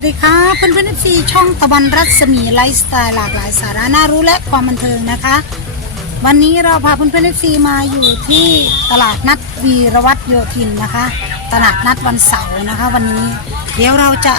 สวัสดีค่ะเพื่อนเพื่อนซีช่องตะวันรัศมีไลฟ์สไตล์หลากหลายสาระน่ารู้และความบันเทิงนะคะ วันนี้เราพาเพื่อนเพื่อนซีมาอยู่ที่ตลาดนัดวีรวัตรโยธินนะคะ ตลาดนัดวันเสาร์นะคะ วันนี้เดี๋ยวเราจะ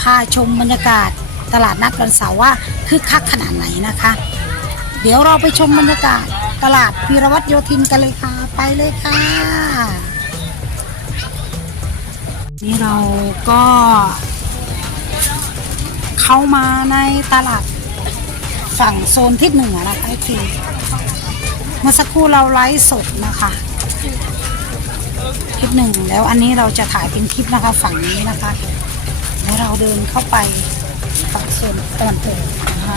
พาชมบรรยากาศตลาดนัดวันเสาร์ว่าคึกคักขนาดไหนนะคะ เดี๋ยวเราไปชมบรรยากาศตลาดวีรวัตรโยธินกันเลยค่ะ ไปเลยค่ะนี่เราก็ เข้ามาในตลาดฝั่งโซนทิศเหนือนะคะทีเมื่อสักครู่เราไลฟ์สดนะคะคลิปหนึ่งแล้วอันนี้เราจะถ่ายเป็นคลิปนะคะฝั่งนี้นะคะแล้วเราเดินเข้าไปฝั่งโซนตะวันตกนะคะ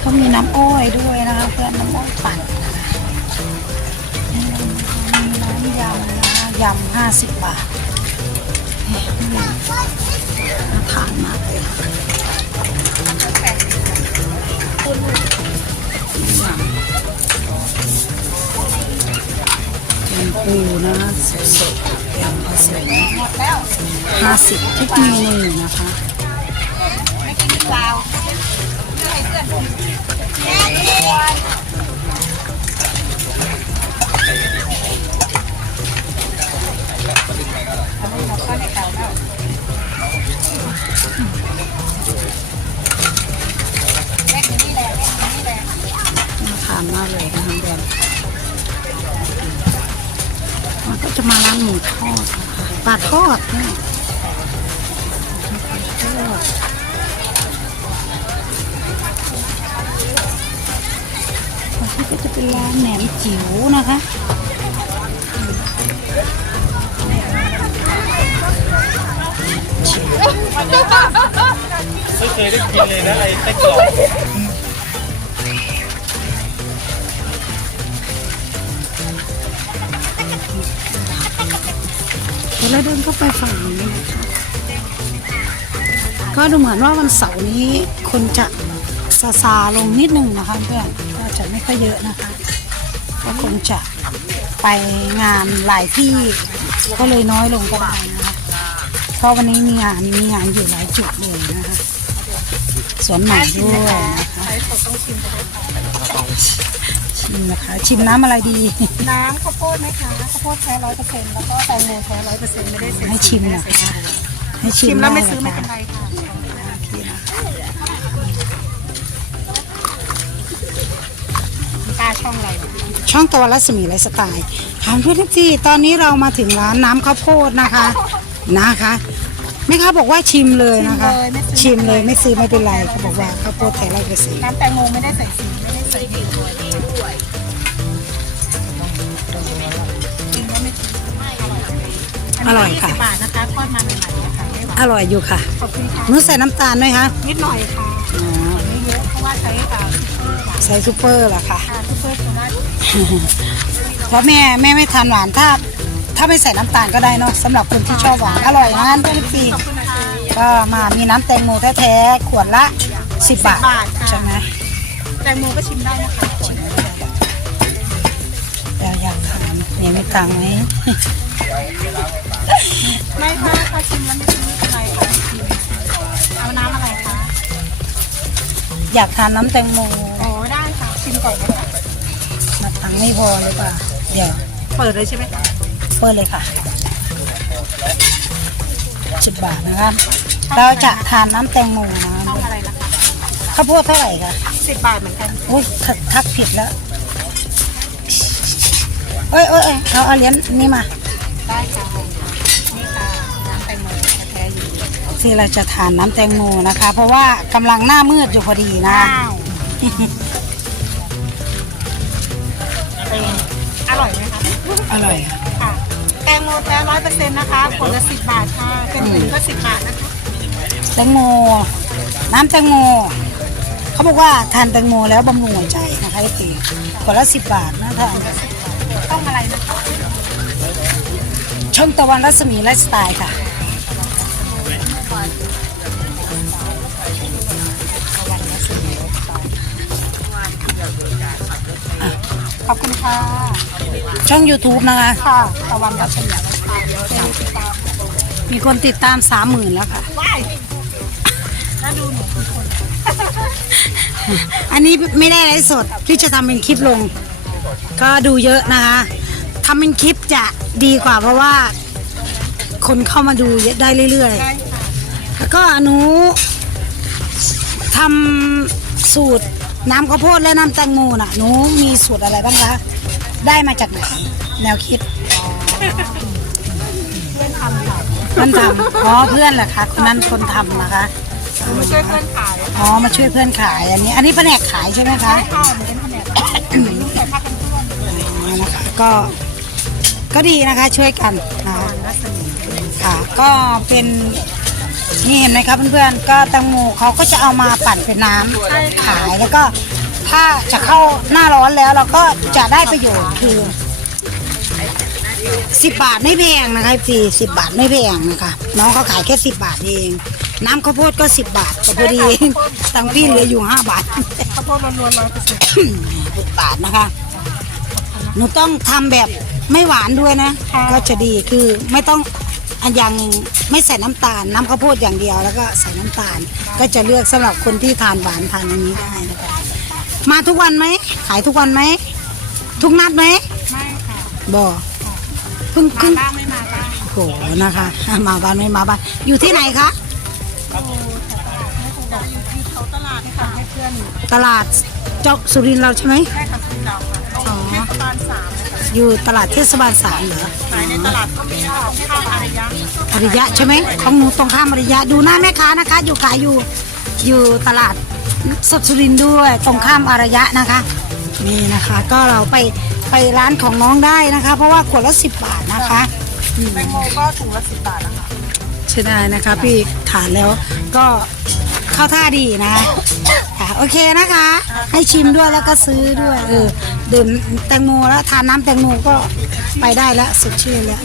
เขามีน้ำอ้อยด้วยนะคะเพื่อนน้ำอ้อยปั่นมีน้ำยำนะคะยำห้าสิบบาท น่าทานมากเลยแกงปูนะสดสดๆแกงผสมห้าสิบทุกเมนูนะคะไม่กินเปล่า ทานมากเลยนะคะแบบมันก็จะมาร้านหมูทอดนะคะปลาทอดนี่ทอดอันนี้ก็จะเป็นร้านแหนมจิ๋วนะคะ ไม่เคยได้กินเลยนะอ้ไส้กรอกเดี๋ยวเราเดินเข้าไปฝั่งนี้นะคะก็ดูเหมือนว่าวันเสาร์นี้คนจะซาซาลงนิดนึงนะคะเพื่อนก็จะไม่ค่อยเยอะนะคะ ก็คงจะไปงานหลายที่ก็เลยน้อยลงก็ได้ เพราะวันนี้มีงานมีงานอยู่หลายจุดเลยนะคะสวนใหม่ด้วยนะคะชิมนะคะ ชิมน้ำอะไรดี น้ำข้าวโพดไหมคะข้าวโพดแท้ร้อยเปอร์เซ็นต์แล้วก็แตงโมแท้ร้อยเปอร์เซ็นต์ไม่ได้ใส่ให้ชิมนะให้ชิชิมมแล้วไม่ด้ซื้อไม่ลเป็นยไรค่ะกล้าช่องอะไรเนี่ยช่องตะวันรัศมีไลฟ์สไตล์ถามเพื่อนที่ตอนนี้เรามาถึงร้านน้ำข้าวโพดนะคะ นะคะ แม่ค้าบอกว่าชิมเลยนะคะ ชิมเลยไม่ซื้อไม่เป็นไรเขาบอกว่าข้าวโพดแท้ร้อยเปอร์เซ็นต์น้ำแตงโมไม่ได้ใส่สีไม่ได้ใส่สีกินแล้วไม่ถึงอร่อยค่ะสิบบาทนะคะทอดมาใหม่ๆนะคะไม่หวานอร่อยอยู่ค่ะขอบคุณค่ะนุ้ใส่น้ำตาลไหมคะนิดหน่อยค่ะอ๋อไม่เยอะเพราะว่าใช้อ่าใส่ซูเปอร์เหรอคะอ่าซุปเปอร์โซดาเพราะแม่แม่ไม่ทานหวานถ้า ถ้าไม่ใส่น้ำตาลก็ได้เนาะสำหรับคนที่ชอบหวานอร่อยนะเพื่อนที่ขอบคุณนะคะก็มามีน้ำแตงโมแท้ๆขวดละ 10 บาท บาทค่ะ ใช่ไหมแตงโมก็ชิมได้นะคะเราอยากทานเนี่ยมีตังค์ไหมไม่ค่ะถ้าชิมแล้วไม่ซื้อไม่เป็นไรค่ะชิมเอาน้ำอะไรคะอยากทานน้ำแตงโมโอ้ได้ค่ะชิมก่อนนะคะมาตังค์ไม่พอหรือเปล่าเดี๋ยวเปิดเลยใช่ไหมคะ เปิดเลยค่ะสิบบาทนะคะ เราจะทานน้ำแตงโมนะช่องอะไรนะคะข้าวโพดเท่าไหร่คะสิบบาทเหมือนกันอุ้ยทักทักผิดแล้วเอ้ยเอ้ยเอ้ยเอาเอาเหรียญนี่มา ได้ค่ะนี่ค่ะน้ำแตงโมแท้ๆอยู่ที่เราจะทานน้ำแตงโมนะคะ เพราะว่ากำลังหน้ามืดอยู่พอดีนะ อ้าวเป็นอร่อยไหมคะอร่อยค่ะ ค่ะแตงโมแท้ร้อยเปอร์เซ็นต์นะคะขวดละสิบบาทค่ะเป็นหนึ่งก็สิบบาทนะคะแตงโม น้ำแตงโม เขาบอกว่าทานแตงโมแล้วบำรุงหัวใจนะคะไอ้ตีคนละสิบบาทนะทานต้องอะไรนะคะช่องตะวันรัศมีไลฟ์สไตล์ค่ะ ขอบคุณค่ะ ช่อง YouTube นะคะ ค่ะตะวันรัชมีไลฟ์สไตล์เดี๋ยวจะติดตามมีคนติดตามสามหมื่นแล้วค่ะว้ายแล้วดูหนูทุกคนอันนี้ไม่ได้ไลฟ์สดพี่จะทำเป็นคลิปลง ก็ดูเยอะนะคะทำเป็นคลิปจะดีกว่าเพราะว่า คนเข้ามาดูเยอะได้เรื่อยใช่ค่ะๆแล้วก็หนูทำสูตร น้ำข้าวโพดและน้ำแตงโมน่ะหนูมีสูตรอะไรบ้างคะ ได้มาจากไหน แนวคิดเพื่อนทำค่ะเพื่อนทำอ๋อเพื่อนเหรอคะคนนั้นคนทำนะคะหนูมาช่วยเพื่อนขายอ๋อมาช่วยเพื่อนขายอันนี้อันนี้แผนกขายใช่ไหมคะใช่ค่ะหนูเป็นแผนกหนูใส่ผ้ากันเปื้อนอ๋อนะคะก็ก็ดีนะคะช่วยกันนะคะรัศมีค่ะ ก็เป็น นี่เห็นไหมครับเพื่อนๆก็แตงโมเขาก็จะเอามาปั่นเป็นน้ำขายแล้วก็ถ้าจะเข้าหน้าร้อนแล้วเราก็จะได้ประโยชน์คือสิบบาทไม่แพงนะคะฟรีสิบบาทไม่แพงนะคะน้องเขาขายแค่สิบบาทเอง น้ำข้าวโพดก็สิบบาทแต่พอดีตังค์พี่เหลืออยู่ห้าบาทข้าวโพดล้วนๆร้อยเปอร์เซ็นต์สิบบาทนะคะหนูต้องทำแบบไม่หวานด้วยนะก็จะดีคือไม่ต้องอันอ ย่างหนึ่งไม่ใส่น้ำตาล น้ำข้าวโพดอย่างเดียวแล้วก็ใส่น้ำตาล ก็จะเลือกสำหรับคนที่ทานหวานทานอันนี้ได้นะคะมาทุกวันไหมขายทุกวันไหมทุกนัดไหมไม่ค่ะบ่เพิ่งมาเพิ่งบ้างไม่มาบ้างโหนะคะมาบ้านไม่มาบ้านอยู่ที่ไหนคะบอกอยู่ที่เขาตลาดค่ะให้เพื่อนตลาดเจ้าสุรินทร์เราใช่ไหมแค่กับคุณเราค่ะอ๋อเทศบาลสามค่ะ อยู่ตลาดเทศบาลสามเหรอขายในตลาดก็มีของข้าวอารยะอริยะใช่ไหมของหนูตรงข้ามอริยะดูหน้าแม่ค้านะคะ อยู่ขายอยู่อยู่ตลาดสดสุรินทร์ด้วยตรงข้ามอารยะนะคะนี่นะคะก็เราไปไปร้านของน้องได้นะคะ เพราะว่าขวดละสิบบาทนะคะอืมแตงโมก็ถุงละสิบบาทนะคะใช่ได้นะคะ พี่ทานแล้วก็เข้าท่าดีนะคะค่ะ โอเคนะคะ ให้ชิมด้วยแล้วก็ซื้อด้วยเออดื่มแตงโมแล้วทานน้ำแตงโมก็ไปได้แล้วสดชื่นแล้ว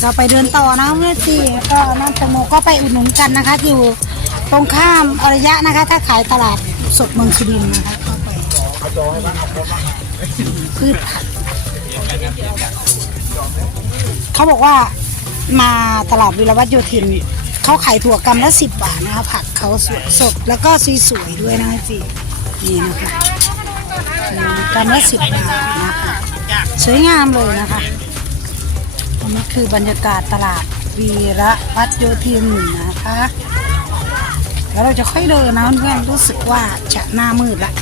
เราไปเดินต่อนะเมื่อสี่ก็น้ำแตงโมก็ไปอุดหนุนกันนะคะ อยู่ตรงข้ามอารยะนะคะ ถ้าขายตลาดสดเมืองสุรินทร์นะคะเข้าไปพืชผักเขาบอกว่ามาตลาดวิรวัฒโยธิน เขาขายถั่วกำละสิบบาทนะคะผักเขาสดสดแล้วก็สวยๆด้วยนะคะจีนี่นะคะอืมกำละสิบบาทนะคะสวยงามเลยนะคะอันนี้คือบรรยากาศตลาดวีระวัดโยธินนะคะ แล้วเราจะค่อยเดินนะเพื่อนรู้สึกว่าจะหน้ามืดละ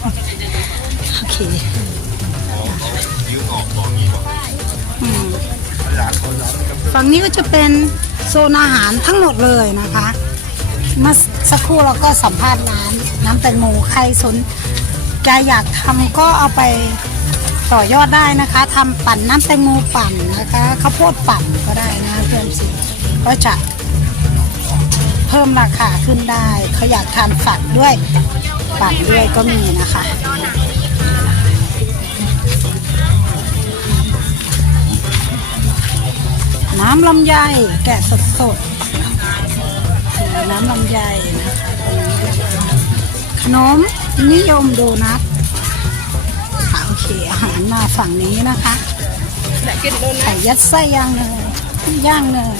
โอเคฝั่งนี้ก็จะเป็น โซนอาหารทั้งหมดเลยนะคะเมื่อสักครู่เราก็สัมภาษณ์ร้านน้ำแตงโมใครสนใจอยากทำก็เอาไปต่อยอดได้นะคะทำปั่นน้ำแตงโมปั่นนะคะข้าวโพดปั่นก็ได้นะเพื่อนสิก็จะเพิ่มราคาขึ้นได้เขาอยากทานฝักด้วยปั่นด้วยก็มีนะคะำลำไยแกะสดๆน้ำลำไยนะคะขนมนิยมโดนัทค่ะโอเคอาหารมาฝั่งนี้นะคะไข่ยัดไส้ย่างเนยย่างเนย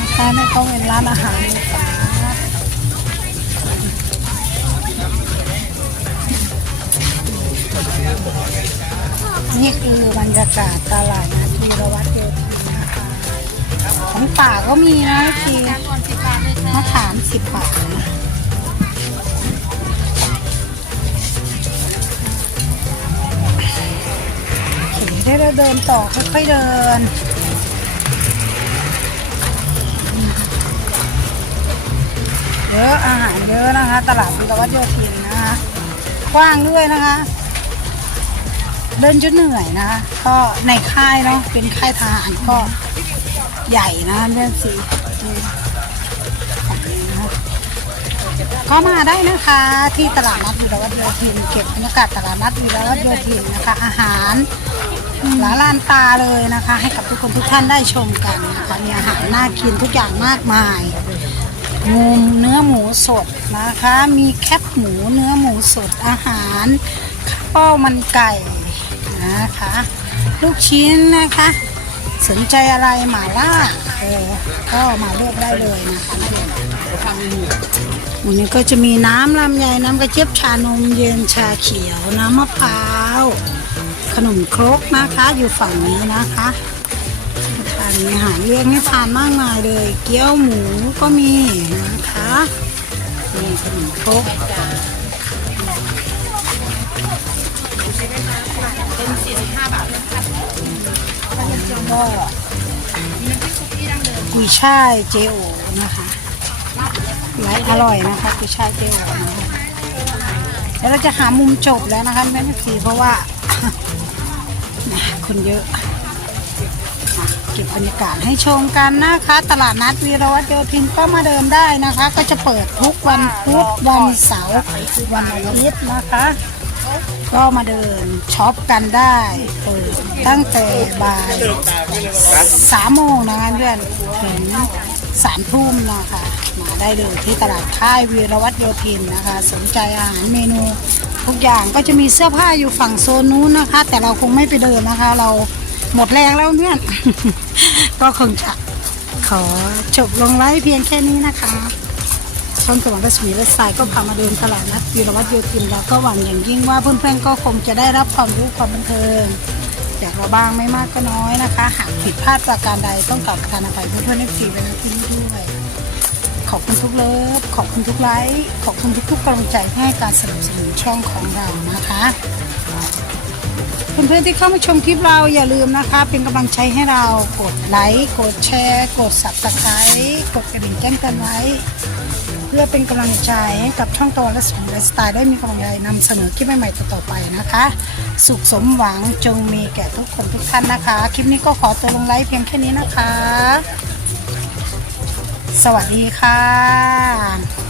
นะคะนี่เขาเป็นร้านอาหาร ก็มีนะทีก่อนสิบบาทเลยค่ะมะขามสิบบาทนะโอเคได้เราเดินต่อค่อยๆเดินเยอะอาหารเยอะนะคะ ตลาดวิรวัฒโยธินนะคะกว้างด้วยนะคะ เดินจนเหนื่อยนะคะก็ในค่ายเนาะเป็นค่ายทหารก็ ใหญ่นะเรื่องสีก็มาได้นะคะที่ตลาดนัดวีรวัฒโยธินเก็บบรรยากาศตลาดนัดวีรวัฒโยธินนะคะ อาหารหลาลานตาเลยนะคะ ให้กับทุกคนทุกท่านได้ชมกันนะคะมีอาหารน่ากินทุกอย่างมากมายงูเนื้อหมูสดนะคะ มีแคบหมูเนื้อหมูสดอาหารข้าวมันไก่นะคะ ลูกชิ้นนะคะ สนใจอะไรหมาล่าเออก็มาเลือกได้เลยนะคะวันนี้ก็จะมีน้ำลำไยน้ำกระเจี๊ยบชานมเย็นชาเขียว น้ำมะพร้าว ขนมครกนะคะอยู่ฝั่งนี้นะคะทานอาหารเรียกให้ทานมากมายเลย เกี๊ยวหมูก็มีนะคะนี่ขนมครกเป็น45บาท ก็กุยช่ายเจโอนะคะหลายอร่อยนะคะกุยช่ายเจโอนะคะแล้วเราจะหามุมจบแล้วนะคะแม่พีเพราะว่าคนเยอะอะเก็บบรรยากาศให้ชมกันนะคะ ตลาดนัดวีรวัตโยธินก็มาเดินได้นะคะ ก็จะเปิดทุกวันพุธวันเสาร์วันอาทิตย์นะคะ ก็มาเดินช็อปกันได้เปิดตั้งแต่บ่ายสามโมงนะคะเพื่อนถึงสามทุ่มนะคะมาได้เลยที่ตลาดค่ายวีรวัตรโยธินนะคะ สนใจอาหารเมนู ทุกอย่างก็จะมีเสื้อผ้าอยู่ฝั่งโซนนู้นนะคะ แต่เราคงไม่ไปเดินนะคะ เราหมดแรงแล้วเพื่อนก็คงจะขอจบลงไลฟ์เพียงแค่นี้นะคะ ช่องสว่างรัศมีและสายก็พามาเดินตลาดนัดวีรวัตโยธินแล้วก็หวังอย่างยิ่งว่าเพื่อนๆก็คงจะได้รับความรู้ความบันเทิงจากเราบ้างไม่มากก็น้อยนะคะ หากผิดพลาดประการใดต้องกราบประทานอภัยเพื่อนๆในฟีไปในที่นี้ด้วย ขอบคุณทุกเลิฟขอบคุณทุกไลค์ขอบคุณทุกๆกำลังใจให้การสนับสนุนช่องของเรานะคะเพื่อนๆที่เข้ามาชมคลิปเราอย่าลืมนะคะ เป็นกำลังใจให้เรากดไลค์กดแชร์ กด subscribe กดกระดิ่งแจ้งเตือนไว้ พื่อเป็นกำลังใจให้กับช่องตัวและสุขและสไตล์ได้มีกำลังใจนำเสนอคลิปใหม่ๆต่อๆไปนะคะ สุขสมหวังจงมีแก่ทุกคนทุกท่านนะคะ คลิปนี้ก็ขอตัวลงไลฟ์เพียงแค่นี้นะคะ สวัสดีค่ะ